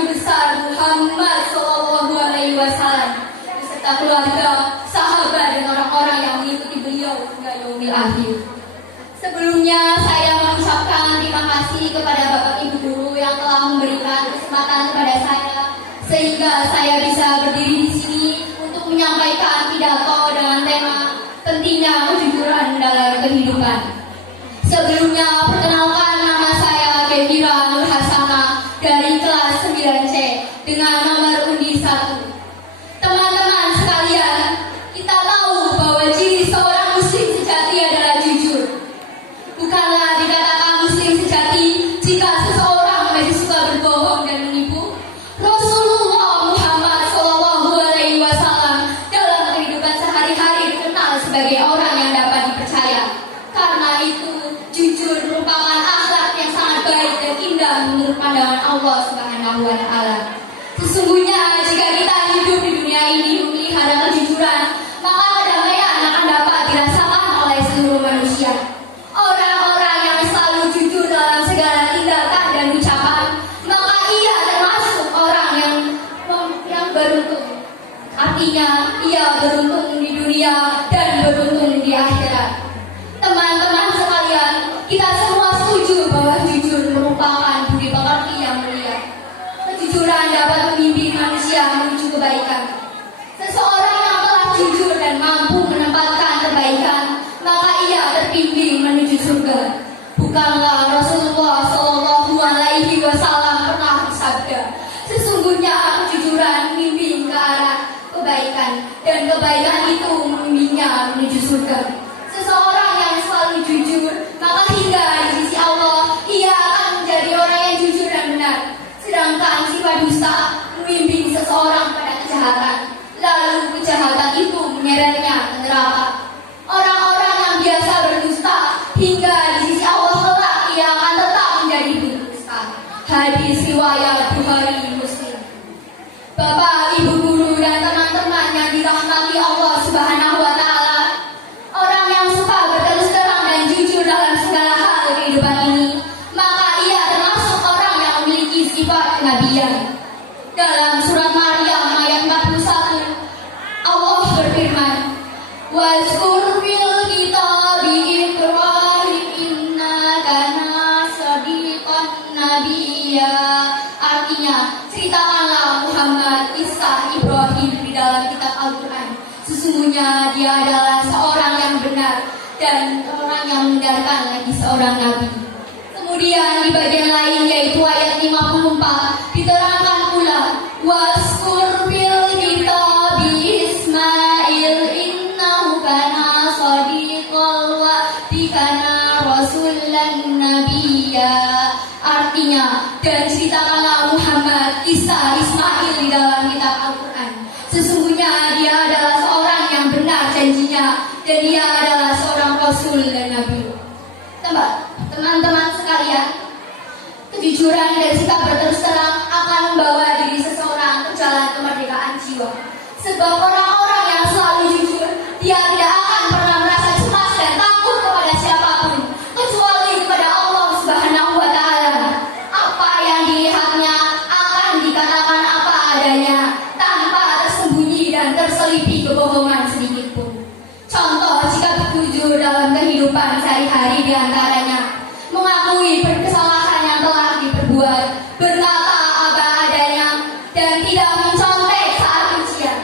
Nabi besar Muhammad SAW beserta keluarga, sahabat dan orang-orang yang mengikuti beliau hingga yaumil akhir. Sebelumnya saya mengucapkan terima kasih kepada Bapak Ibu guru yang telah memberikan kesempatan kepada saya sehingga saya bisa berdiri di sini untuk menyampaikan pidato dengan tema pentingnya kejujuran dalam kehidupan. Sebelumnya perkenalkan, nama saya Kevira Nur Hasana dari kelas 9C dengan nomor undi 1. Teman-teman sekalian, kita tahu bahwa ciri seorang muslim sejati adalah jujur. Bukanlah dikatakan muslim sejati jika seseorang masih suka berbohong dan menipu. Rasulullah Muhammad SAW dalam kehidupan sehari-hari dikenal sebagai orang yang dapat dipercaya. Karena itu, jujur merupakan akhlak yang sangat baik dan indah menurut pandangan Allah Subhanahu wa Ta'ala. Sesungguhnya jika kita hidup di dunia ini memelihara kejujuran, maka kedamaian akan dapat dirasakan oleh seluruh manusia. Orang-orang yang selalu jujur dalam segala tindakan dan ucapan, maka ia termasuk orang yang beruntung. Artinya, ia beruntung di dunia dan beruntung di akhirat. Teman-teman sekalian, kita semua setuju bahwa jujur merupakan budi pekerti yang mulia. Kejujuran dapat membimbing manusia menuju kebaikan. Seseorang yang telah jujur dan mampu menempatkan kebaikan, maka ia terbimbing menuju surga. Bukanlah Rasulullah SAW pernah bersabda, sesungguhnya kejujuran membimbing ke arah kebaikan, dan kebaikan itu membimbingnya menuju surga. Seseorang yang selalu jujur, maka hingga di sisi Allah, ia akan menjadi orang yang jujur dan benar. Sedangkan sifat dusta membimbing seseorang pada kejahatan, lalu kejahatan itu menyeretnya ke neraka. Orang-orang yang biasa berdusta, hingga di sisi Allah kelak, ia akan tetap menjadi berdusta. Hadis riwayat Bukhari Muslim. Bapak, Ibu guru, dan teman-teman yang dirahmati Allah Subhanahu wa Ta'ala, orang yang suka berterus terang dan jujur dalam segala hal kehidupan ini, maka ia termasuk orang yang memiliki sifat kenabian. Dalam surat Maryam ayat 41, Allah berfirman, "Wazkur fil kitabi Ibrahim innaka sadiqan nabiyya." Artinya, ceritakanlah Muhammad kisah Ibrahim di dalam kitab Al-Quran. Sesungguhnya dia adalah seorang yang benar dan orang yang membenarkan lagi seorang nabi. Kemudian di bagian lain yaitu ayat 54 diterangkan pula, "Waskur fil kitabi Ismail innahu kana shadiqal wa'di kana rasulan nabiyya." Artinya, dan ceritakanlah Muhammad kisah Ismail di dalam kitab Al-Quran. Sesungguhnya dia adalah seorang yang benar janjinya, dan dia adalah seorang rasul dan nabi. Teman-teman sekalian, kejujuran dan sikap berterus terang akan membawa diri seseorang ke jalan kemerdekaan jiwa. Sebab orang-orang yang selalu jujur, dia tidak akan pernah merasa cemas dan takut kepada siapapun, kecuali kepada Allah Subhanahu wa Ta'ala. Apa yang dilihatnya akan dikatakan apa adanya, tanpa tersembunyi dan terselipi kebohongan sedikit pun. Contoh sikap jujur dalam kehidupan sehari-hari diantaranya mengakui kesalahan yang telah diperbuat, berkata apa adanya, dan tidak mencontek saat ujian.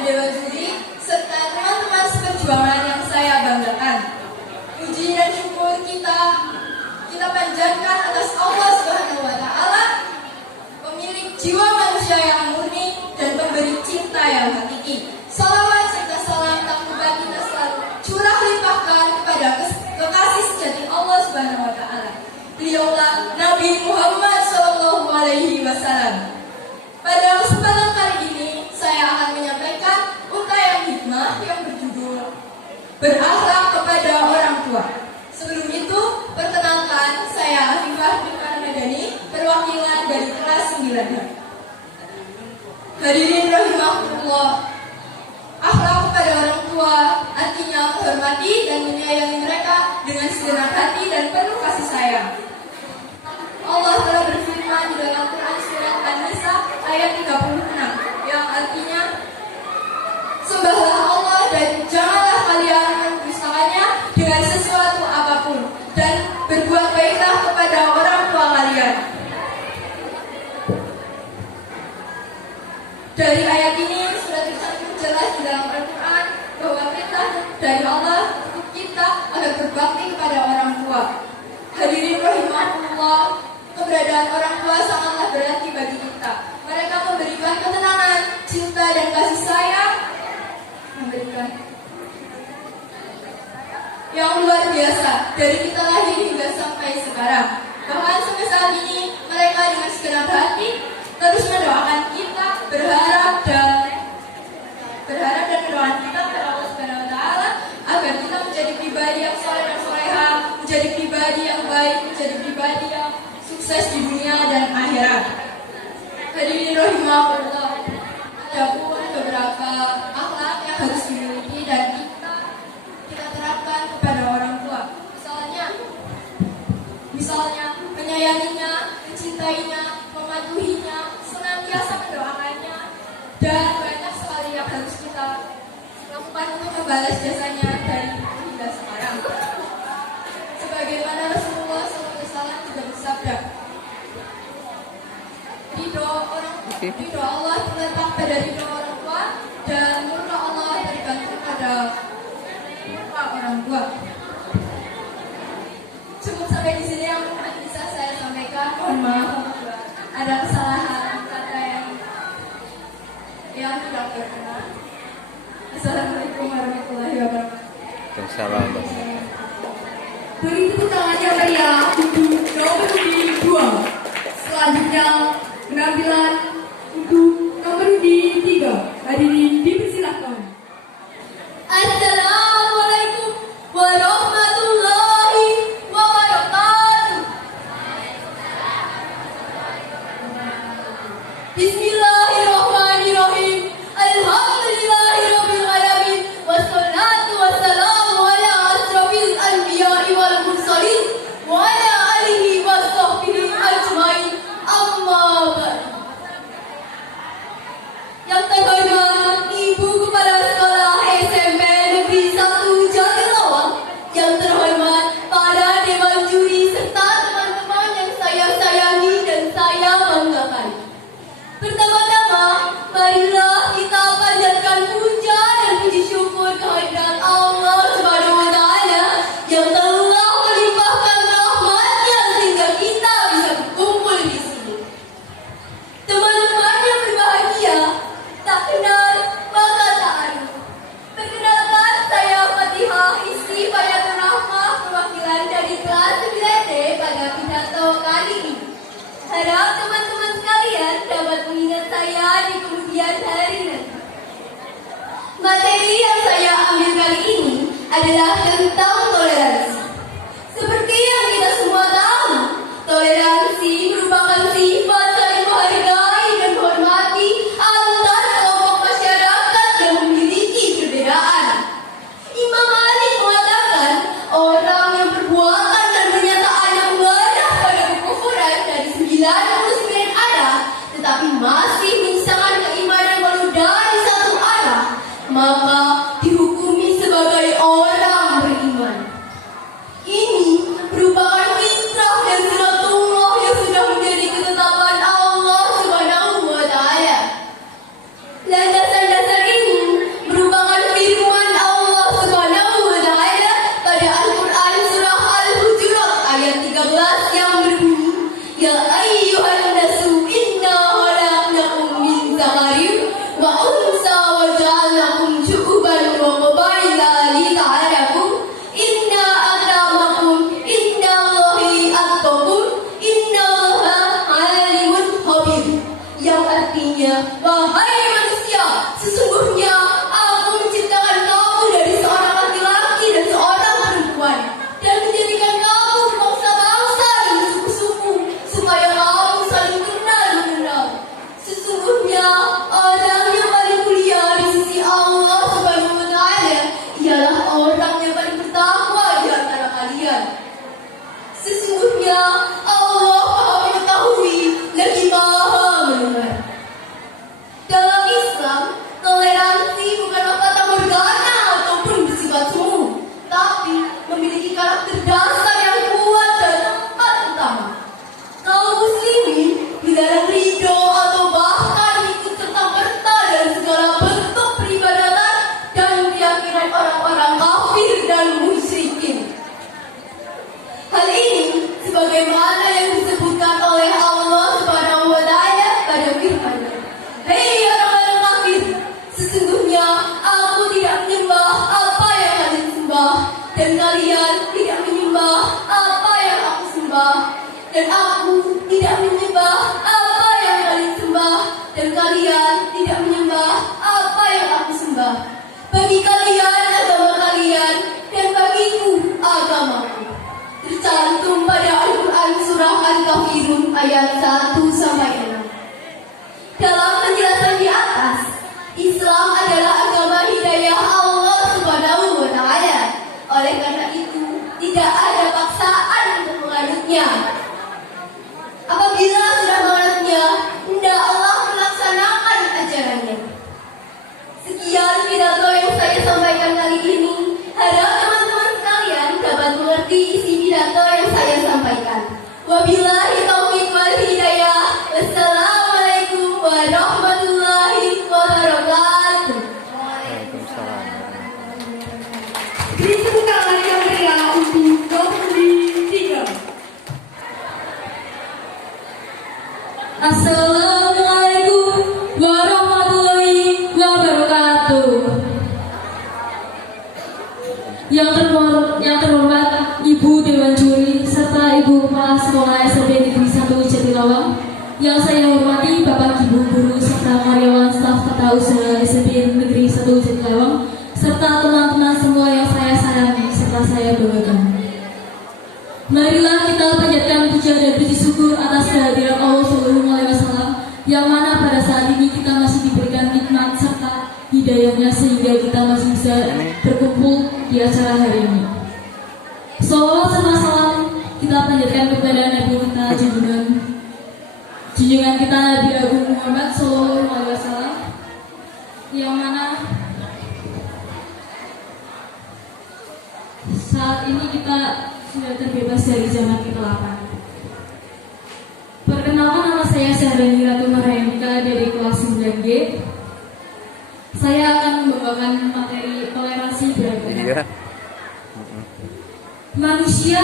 dewa juri, serta teman-teman seperjuangan yang saya banggakan. Puji dan syukur kita panjatkan atas Allah Subhanahu wa Ta'ala, pemilik jiwa manusia yang murni dan pemberi cinta yang hakiki. Salawat serta salam tak lupa kita selalu curah limpahkan kepada kekasih sejati Allah Subhanahu wa Ta'ala. Beliaulah Nabi Muhammad Sallallahu Alaihi Wasallam. Pada kesempatan kali ini, saya akan menyampaikan untayan hikmah yang berjudul Berakhlak kepada Orang Tua. Sebelum itu, perkenalkan saya Afifah bin Madani, perwakilan dari kelas 9. Hadirin rahimakumullah. Akhlak kepada orang tua artinya menghormati dan menyayangi mereka dengan segenap hati dan penuh kasih sayang. Allah telah berfirman di dalam Quran surat An-Nisa ayat 36 yang artinya, sembahlah Allah dan janganlah kalian mendustakannya dengan sesuatu apapun, dan berbuat baiklah kepada orang tua kalian. Dari ayat ini sudah tercantum jelas di dalam Al-Quran bahwa perintah dari Allah untuk kita agar berbakti kepada orang tua. Hadirin rahimahullah, keberadaan orang tua sangatlah berarti bagi kita. Mereka memberikan ketenangan, cinta dan kasih sayang, memberikan yang luar biasa dari kita lahir hingga sampai sekarang. Bahkan sampai saat ini mereka dengan segenap hati terus mendoakan kita, berharap dan mendoakan kita kepada Allah Subhanahu wa Ta'ala agar kita menjadi pribadi yang saleh dan soleha, menjadi pribadi yang baik, menjadi pribadi yang sukses di dunia dan akhirat. Hadirin rahimahullah, ada pun beberapa akhlak yang harus dimiliki dan kita terapkan kepada orang tua. Misalnya menyayanginya, mencintainya, mematuhinya, senantiasa mendoakannya, dan banyak sekali yang harus kita lakukan untuk membalas jasanya dari hingga sekarang. Sebagaimana Rasulullah SAW juga bersabda, ridho Allah terletak pada ridho orang tua, dan murka Allah tergantung pada murka orang tua. Cukup sampai di sini yang bisa saya sampaikan. Mohon maaf ada kesalahan kata yang tidak berkenan. Assalamualaikum warahmatullahi wabarakatuh. Assalamualaikum. Beri tepuk tangan yang meriah untuk nomor 2. Selanjutnya penampilan untuk nomor 3. Hadirin dipersilakan. Assalamualaikum warahmatullahi wabarakatuh. Bismillahirrahmanirrahim. Alhamdulillahirabbil alamin. Wassalatu wassalamu ala asrofil anbiya'i wal mursalin wa ala alihi washabbihi ajmain. Amma ba'du. Yang terhormat Ibu Kepala Sekolah SMP Negeri 1 Jatilawang, yang terhormat para dewan juri serta teman-teman yang saya sayangi dan saya banggakan. Pertama-tama, marilah kita panjatkan puja dan puji syukur kehadirat Allah Subhanahu wa Ta'ala yang telah melimpahkan rahmat-Nya sehingga kita bisa berkumpul di sini. Teman-teman yang berbahagia, tak kenal maka tak adu. Perkenalkan, saya Fatihah, istri Fayatul Rahmah, perwakilan dari kelas 9D pada pidato kali ini. Harap teman-teman sekalian dapat mengingat saya di kemudian hari nanti. Materi yang saya ambil kali ini adalah tentang toleransi. Seperti yang kita semua tahu, toleransi merupakan sifat saling menghargai dan menghormati antar kelompok masyarakat yang memiliki perbedaan. Imam Malik mengatakan, orang yang perbuatan dan pernyataannya mengarah pada kekufuran dari 99 arah, tetapi masih menyisakan keimanan walau dari satu arah, maka dihukumi sebagai orang beriman. Ini merupakan fitrah dan sunatullah yang sudah menjadi ketetapan Allah Subhanahu wa Ta'ala. Landasan dasar ini kalian tidak menyembah apa yang aku sembah. Bagi kalian agama kalian, dan bagiku agamaku. Tercantum pada Al-Quran surah Al-Kafirun ayat 1-6. Dalam penjelasan di atas, Islam adalah agama hidayah Allah Subhanahu wa Ta'ala. Oleh karena itu, tidak ada paksaan untuk menganutnya. Apabila sudah menganutnya, hendak Allah melaksanakan ajarannya. Sekian pidato yang saya sampaikan kali ini. Harap teman-teman sekalian dapat mengerti isi pidato yang saya sampaikan. Wabillahi taufiq wal hidayah. Wassalamualaikum warahmatullahi wabarakatuh. Waalaikumsalam. Beri tepuk tangan yang meriah untuk Dr. 3. Assalamualaikum warahmatullahi wabarakatuh. Yang terhormat Ibu Dewan Juri serta Ibu Kepala Sekolah SMP Negeri 1 Jatilawang, yang saya hormati Bapak Ibu Guru serta karyawan staf tata usaha SMP Negeri 1 Jatilawang, serta teman-teman semua yang saya sayangi serta saya banggakan. Marilah kita panjatkan puja dan puji syukur atas kehadiran Allah Subhanahu wa Ta'ala, yang mana pada saat ini kita masih diberikan nikmat serta hidayahnya sehingga kita masih bisa berkumpul di acara hari ini. Salawat serta salam kita panjatkan kepada Nabi kita junjungan kita Nabi Agung Muhammad Sallallahu Alaihi Wasallam, yang mana saat ini kita sudah terbebas dari zaman kegelapan. Perkenalkan, nama saya Syahrani Ratu Marhendika dari kelas 9G. Saya akan membawakan materi toleransi beragama. Iya. Manusia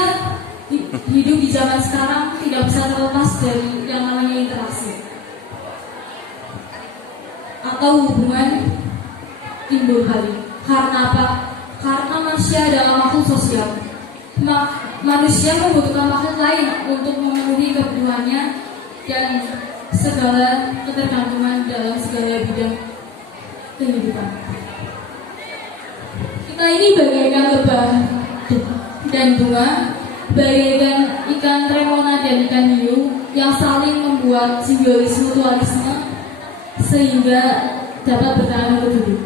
hidup di zaman sekarang tidak bisa terlepas dari yang namanya interaksi atau hubungan individu. Karena apa? Karena manusia adalah makhluk sosial. Manusia membutuhkan makhluk lain untuk memenuhi kebutuhannya dan segala ketergantungan dalam segala bidang kehidupan. Kita ini bagaikan lebah dan bunga, bagaikan ikan tremona dan ikan hiu yang saling membuat simbiosis mutualisme sehingga dapat bertahan hidup.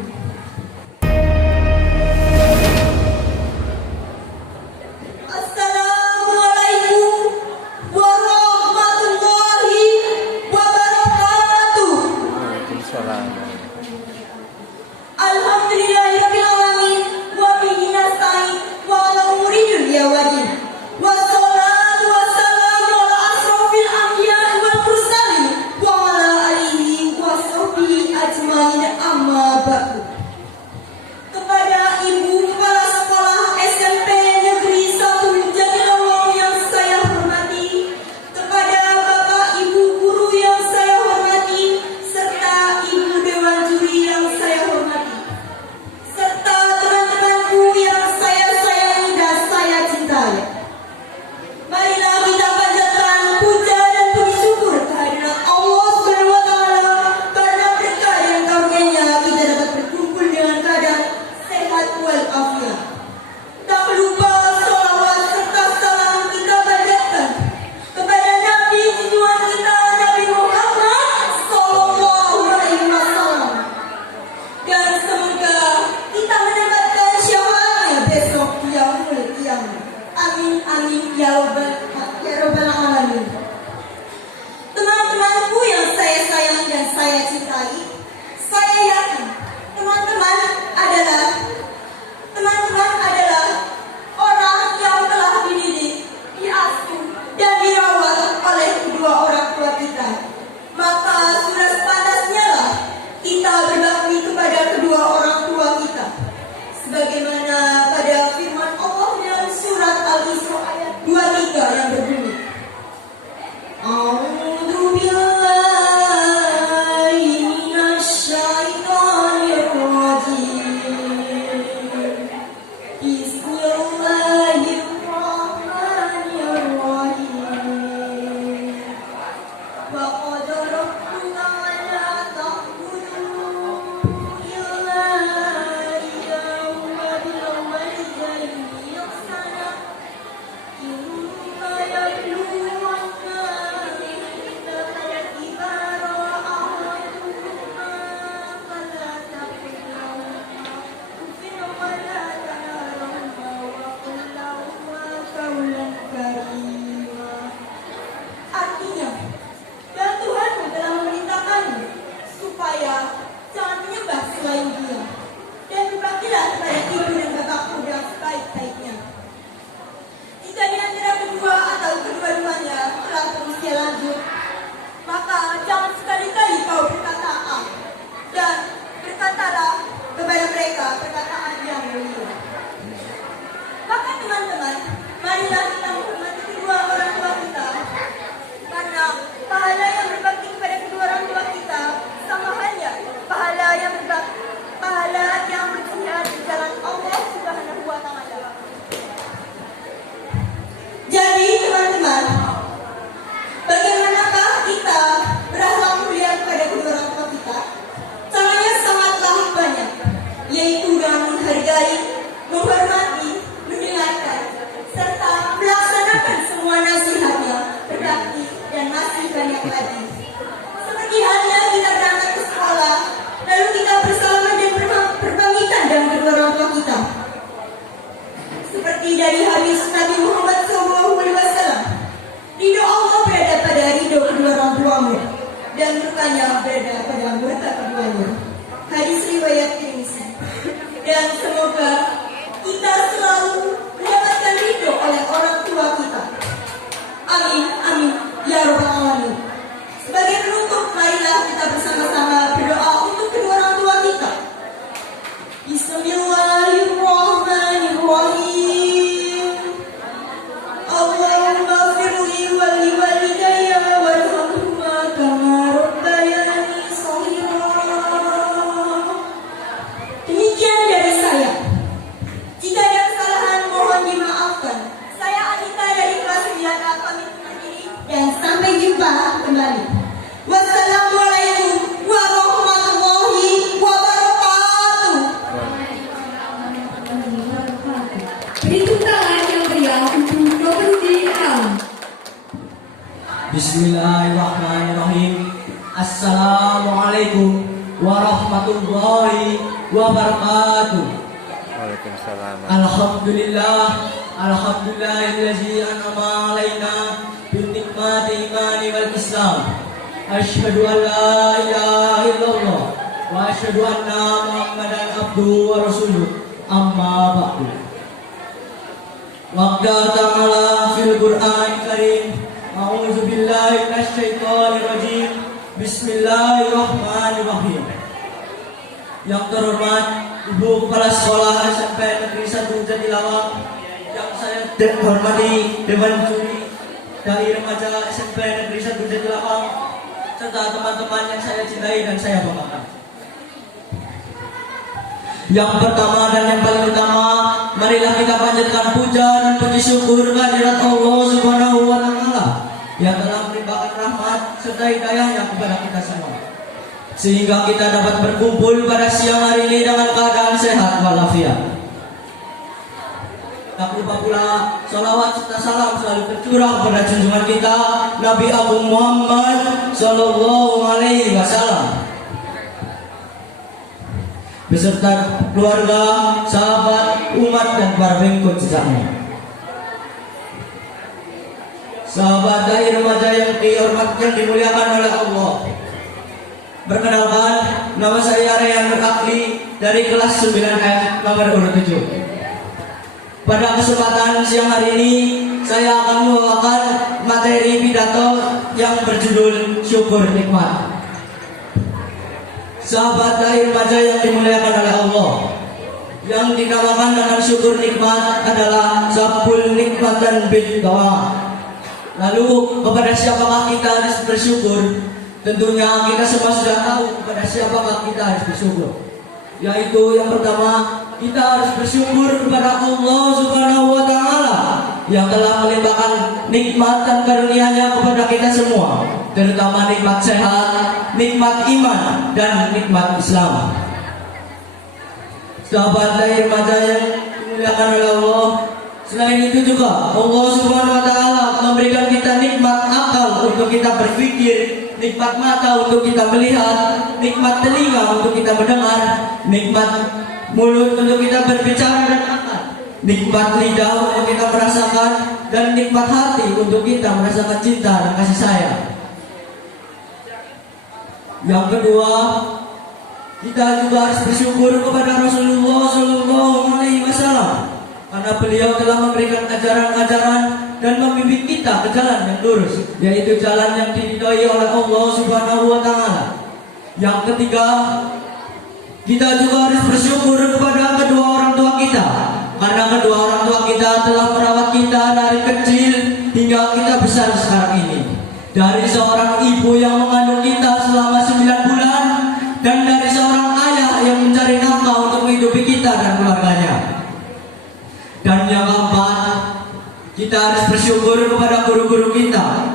kepada mereka perkataan yang mulia. Maka teman-teman, marilah kita menghormati kedua orang tua kita, karena pahala yang berbakti kepada kedua orang tua kita sama halnya pahala yang berjihad di jalan Allah Subhanahu wa Ta'ala. Jadi teman-teman, bagaimanakah kita berakhlak mulia kepada kedua orang tua kita? Caranya sangatlah banyak, yaitu dengan menghargai, menghormati, mendengarkan, serta melaksanakan semua nasihatnya, berbakti, dan masih banyak lagi. Seperti halnya kita berangkat ke sekolah, lalu kita bersalaman dan berpamitan dengan kedua orang tua kita. Seperti dari hadis Nabi Muhammad SAW, ridho Allah berada pada ridho kedua orang tuamu, dan murkanya berada pada murka keduanya. Hadis riwayat Tirmizi. Dan semoga kita selalu mendapatkan ridho oleh orang tua kita. Amin, amin, ya rabbal alamin. Sebagai penutup, marilah kita bersama-sama berdoa untuk kedua orang tua kita. Bismillahirrahmanirrahim. Allahumma firli wali walidayya warhamhuma kama rabbayani shaghira. Demikian dari saya. Jika ada kesalahan mohon dimaafkan. Saya Anita dari kelas 9A pamit undur diri dan sampai jumpa kembali. Wassalamualaikum warahmatullahi wabarakatuh. Beri tangan yang meriah untuk Nurudin Am. Bismillahirrahmanirrahim. Assalamualaikum warahmatullahi wabarakatuh. Waalaikumsalam. Alhamdulillahillazi an'ama alaina bin nikmati imani wal islam. Asyhadu an la ilaha illallah wa asyhadu anna Muhammadan abduhu wa rasuluh. Amma ba'du. Waqala ta'ala fil Qur'anil Karim. A'udzu billahi minasyaitonir rajim. Bismillahirrahmanirrahim. Yang terhormat Ibu Kepala Sekolah SMP Negeri 1 Jatilawang, yang saya hormati Dewan Juri dari Remaja SMP Negeri 1 Jatilawang, serta teman-teman yang saya cintai dan saya banggakan. Yang pertama dan yang paling utama, marilah kita panjatkan puja dan puji syukur kehadirat Allah Subhanahu wa Ta'ala yang telah melimpahkan rahmat serta hidayahnya kepada kita semua, sehingga kita dapat berkumpul pada siang hari ini dengan keadaan sehat walafiat. Tak lupa pula salawat serta salam selalu tercurah pada junjungan kita Nabi Agung Muhammad Sallallahu Alaihi Wasallam beserta keluarga, sahabat, umat dan para pengikut jejaknya. Sahabat dari remaja yang dihormati, yang dimuliakan oleh Allah. Perkenalkan, nama saya Rehan Akli dari kelas 9F nomor urut 7. Pada kesempatan siang hari ini, saya akan membawakan materi pidato yang berjudul Syukur Nikmat. Sahabat dari remaja yang dimuliakan oleh Allah, yang dinamakan dengan syukur nikmat adalah Zabul Nikmatan bil Doa. Lalu kepada siapakah kita harus bersyukur? Tentunya kita semua sudah tahu kepada siapakah kita harus bersyukur. Yaitu yang pertama, kita harus bersyukur kepada Allah Subhanahu wa Ta'ala yang telah melimpahkan nikmat dan karunia-Nya kepada kita semua, terutama nikmat sehat, nikmat iman, dan nikmat Islam. Sahabat dari remaja yang dimuliakan oleh Allah, selain itu juga Allah Subhanahu wa Ta'ala memberikan kita nikmat akal untuk kita berpikir, nikmat mata untuk kita melihat, nikmat telinga untuk kita mendengar, nikmat mulut untuk kita berbicara dan makan, nikmat lidah untuk kita merasakan, dan nikmat hati untuk kita merasakan cinta dan kasih sayang. Yang kedua, kita juga harus bersyukur kepada Rasulullah Sallallahu Alaihi Wasallam karena beliau telah memberikan ajaran-ajaran dan membimbing kita ke jalan yang lurus, yaitu jalan yang diridhai oleh Allah Subhanahu wa Ta'ala. Yang ketiga, kita juga harus bersyukur karena kedua orang tua kita telah merawat kita dari kecil hingga kita besar sekarang ini. Dari seorang ibu yang mengandung kita selama 9 bulan dan dari seorang ayah yang mencari nafkah untuk menghidupi kita dan keluarganya. Dan yang keempat, kita harus bersyukur kepada guru-guru kita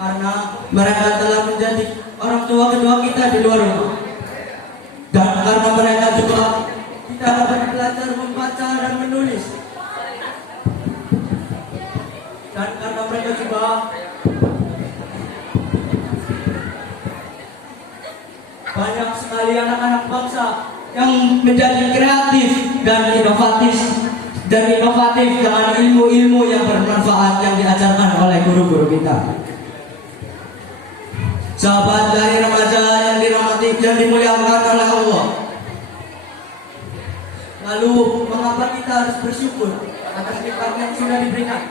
karena mereka telah menjadi orang tua kedua kita di luar rumah. Dan karena mereka juga kita dapat belajar membaca dan menulis. Dan karena mereka juga banyak sekali anak-anak bangsa yang menjadi kreatif dan inovatif dengan ilmu-ilmu yang bermanfaat yang diajarkan oleh guru-guru kita. Sahabat dari remaja yang dirahmati dan dimuliakan oleh Allah. Lalu mengapa kita harus bersyukur atas nikmat yang sudah diberikan?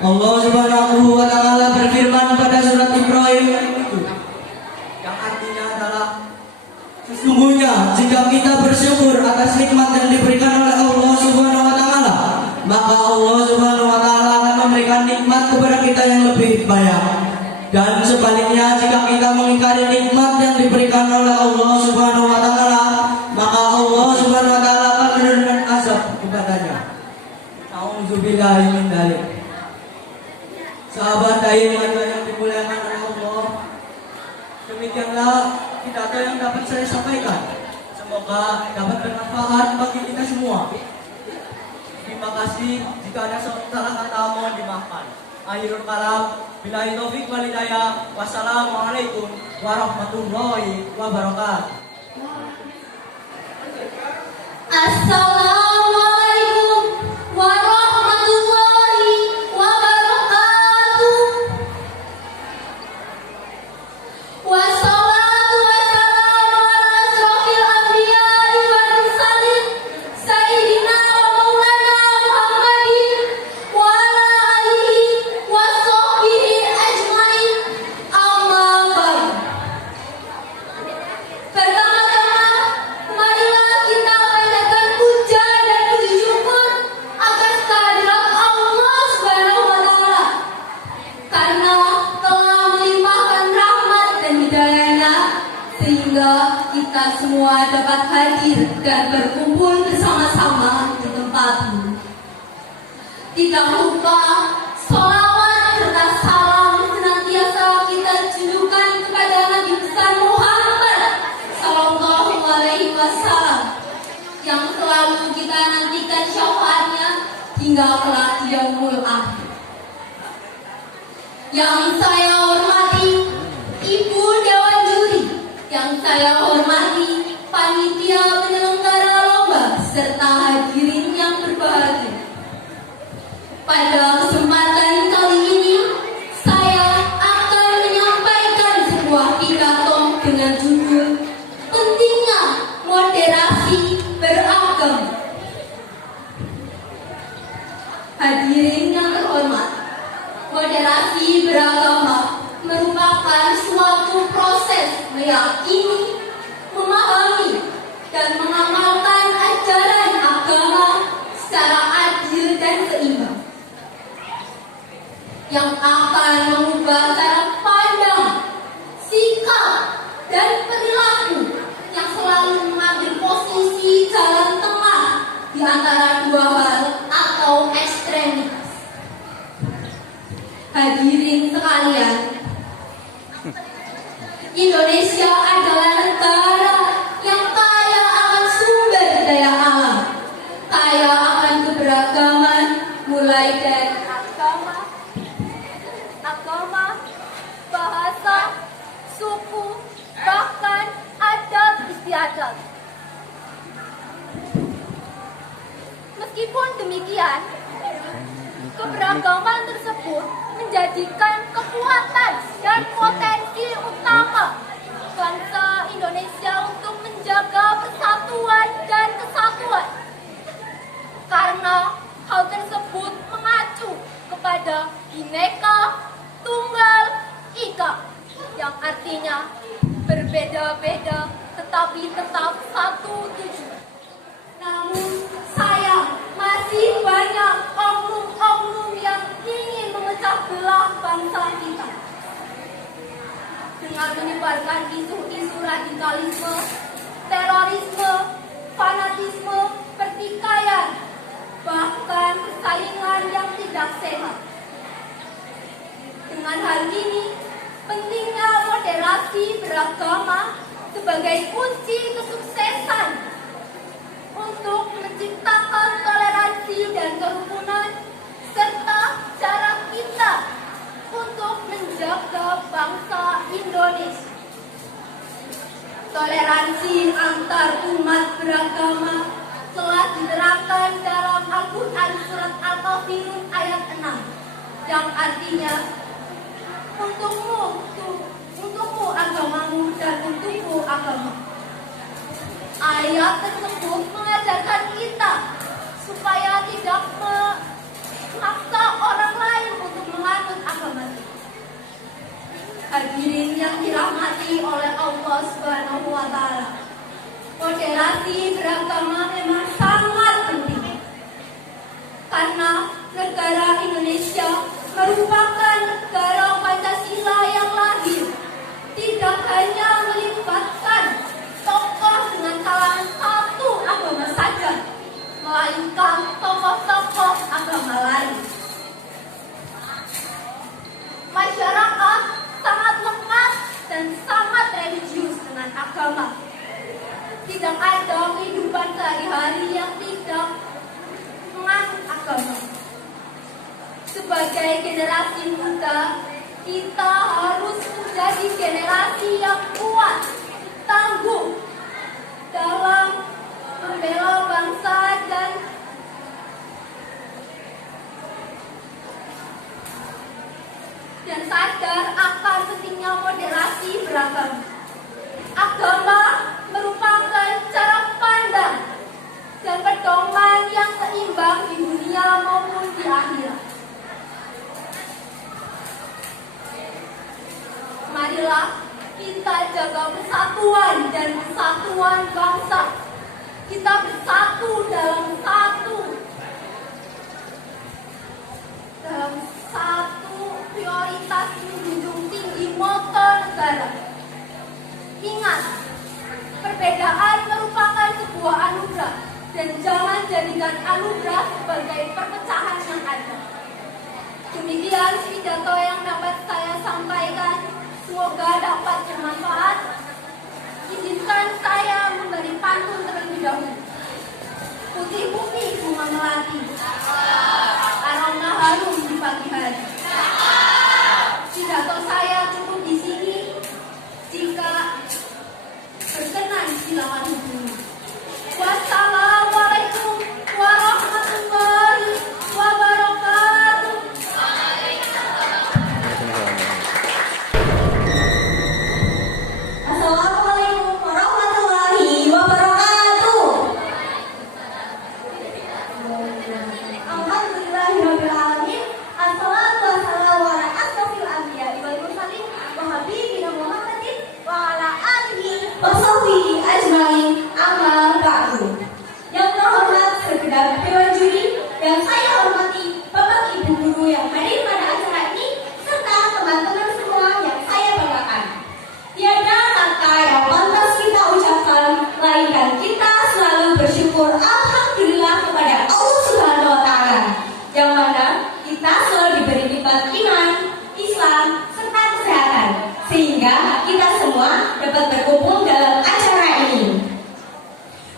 Allah Subhanahu wa taala berfirman pada surat Ibrahim yang artinya adalah sesungguhnya jika kita bersyukur atas nikmat yang diberikan oleh Allah Subhanahu wa taala, maka Allah Subhanahu wa taala akan memberikan nikmat kepada kita yang lebih banyak. Dan sebaliknya jika kita mengingkari nikmat yang diberikan oleh Allah Subhanahu wa taala, maka Allah Subhanahu wa taala akan menurunkan azab kepadanya. Nauzubillahi min dzalik. Sahabat dai yang dimuliakan oleh Allah, demikianlah pidato yang dapat saya sampaikan. Semoga dapat bermanfaat bagi kita semua. Terima kasih. Jika ada salah kata mohon dimaafkan. Akhirul kalam, billahi taufik wal hidayah. Wassalamualaikum warahmatullahi wabarakatuh. Assalamualaikum warahmatullahi wabarakatuh. Wassalatu wassalamu ala asrofil anbiya'i wal mursalin Sayyidina wa maulana Muhammadin wa ala alihi wa sahbihi ajmain. Amma ba'du. Pertama-tama, marilah kita panjatkan puja dan puji syukur atas kehadirat Allah Subhanahu wa taala karena telah melimpahkan rahmat dan hidayah-Nya sehingga kita semua dapat hadir dan berkumpul bersama-sama di tempat ini. Tidak lupa sholawat serta salam senantiasa kita junjukkan kepada Nabi besar Muhammad Sallallahu Alaihi Wasallam yang selalu kita nantikan syafaatnya hingga kelak di yaumul akhir. Yang saya hormati Ibu Dewan Juri, yang saya hormati panitia penyelenggara lomba serta hadirin yang berbahagia. Pada kesempatan kali ini, saya akan menyampaikan sebuah pidato dengan judul Pentingnya Moderasi Beragama. Hadirin yang terhormat, moderasi beragama merupakan suatu proses meyakini, memahami, dan mengamalkan ajaran agama secara adil dan seimbang yang akan mengubah cara pandang, sikap, dan perilaku yang selalu mengambil posisi jalan tengah di antara dua hal atau ekstremitas. Hadirin sekalian, Indonesia adalah negara yang kaya akan sumber daya alam, kaya akan keberagaman, mulai dari agama, bahasa, suku, bahkan adat istiadat. Meskipun demikian, keberagaman tersebut menjadikan kekuatan dan potensi utama bangsa Indonesia untuk menjaga persatuan dan kesatuan. Karena hal tersebut mengacu kepada Bhinneka Tunggal Ika, yang artinya berbeda-beda tetapi tetap satu tujuan. Namun sayang, masih dengan menyebarkan isu-isu radikalisme, terorisme, fanatisme, pertikaian, bahkan persaingan yang tidak sehat. Dengan hal ini, pentingnya moderasi beragama sebagai kunci kesuksesan untuk menciptakan toleransi dan kerukunan, serta cara kita untuk menjaga bangsa Indonesia. Toleransi antar umat beragama telah diterangkan dalam Al-Quran surat Al-Kafirun ayat 6, yang artinya untukmu agamamu dan untukku agama. Ayat tersebut mengajarkan kita supaya tidak memaksa orang lain untuk menganut agama kita. Hadirin yang dirahmati oleh Allah Subhanahu wa Ta'ala, moderasi beragama memang sangat penting karena negara Indonesia merupakan negara Pancasila yang lahir tidak hanya melibatkan tokoh dengan kalangan satu agama saja, melainkan tokoh-tokoh agama lain. Masyarakat sangat lekat dan sangat religius dengan agama. Tidak ada kehidupan sehari-hari yang tidak menganut agama. Sebagai generasi muda, kita harus menjadi generasi yang kuat, tangguh dalam membela bangsa dan sadar akan pentingnya moderasi beragama. Agama merupakan cara pandang dan pedoman yang seimbang di dunia maupun di akhirat. Marilah kita jaga persatuan dan kesatuan bangsa. Kita bersatu dalam satu prioritas menjunjung tinggi moto negara. Ingat, perbedaan merupakan sebuah anugerah dan jangan jadikan anugerah sebagai perpecahan yang ada. Demikian pidato yang dapat saya sampaikan. Semoga dapat bermanfaat. Izinkan saya memberi pantun terlebih dahulu. Putih-putih bunga melati, aroma harum di pagi hari. Pidato saya cukup di sini. Jika berkenan silakan hubungi. Wassalamualaikum warahmatullahi wabarakatuh. Assalamualaikum warahmatullahi wabarakatuh. Alhamdulillahirrahmanirrahim. Assalatu wassalamu ala asrofil anbiya'i wal mursalin wa habibina Muhammadin wa ala alihi wa sahbihi ajmain, amma ba'du. Yang terhormat segenap dewan juri, yang saya hormati Bapak Ibu guru yang hadir pada acara ini, serta teman-teman semua yang saya banggakan. Tiada kata yang pantas kita ucapkan, melainkan kita selalu bersyukur alhamdulillah kepada Allah Subhanahu wa Ta'ala, yang mana kita selalu diberi nikmat iman, Islam, serta kesehatan, sehingga kita semua dapat berkumpul dalam acara ini.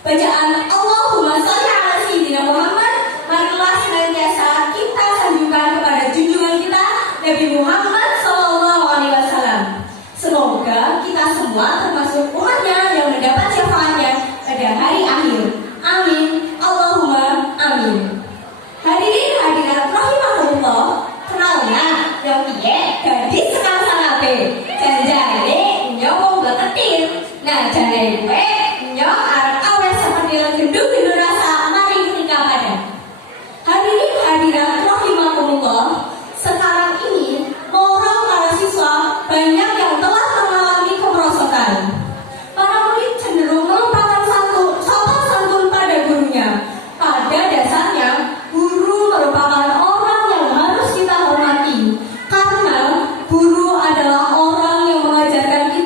Bacaan Allahumma sholli ala sayyidina Muhammad, marilah senantiasa kita sanjungkan kepada junjungan kita Nabi Muhammad SAW. Semoga kita semua termasuk umatnya yang mendapat syafaatnya pada hari akhir. Amin. Allahumma amin. Hadirin hadirat rahimahullah, kenalnya yang piye gadis sekarang sanape. Janjane nyong beketir. Nah jane gue nyong arep awes seperti gendung rasa mari ketika pada. Hadirin hadirat rahimahullah, sekarang ini moral para siswa banyak yang telah mengalami kemerosotan. Para murid cenderung melupakan sopan santun pada gurunya. Pada dasarnya, guru merupakan orang yang harus kita hormati, karena guru adalah orang yang mengajarkan kita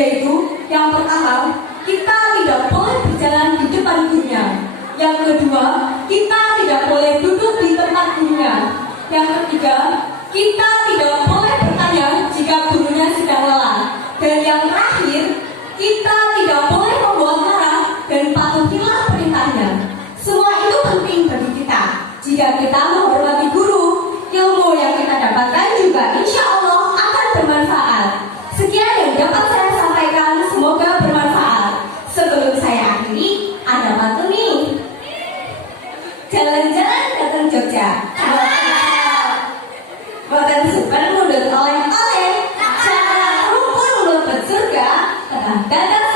yaitu yang pertama, kita tidak boleh berjalan di depan gurunya. Yang kedua, kita tidak boleh duduk di tempat gurunya. Yang ketiga, kita tidak boleh bertanya jika gurunya sedang lelah. Dan yang terakhir, kita tidak boleh membuat marah dan patuhilah perintahnya. Semua itu penting bagi kita. Jika kita menghormati guru, ilmu yang kita dapatkan juga insya Allah akan bermanfaat. Sekian yang dapat saya sampaikan, semoga bermanfaat. Sebelum saya akhiri, ada pantun nih. Jalan-jalan datang Jogja, boten super mundur oleh-oleh, cara rumpun mlebet surga, tengah datang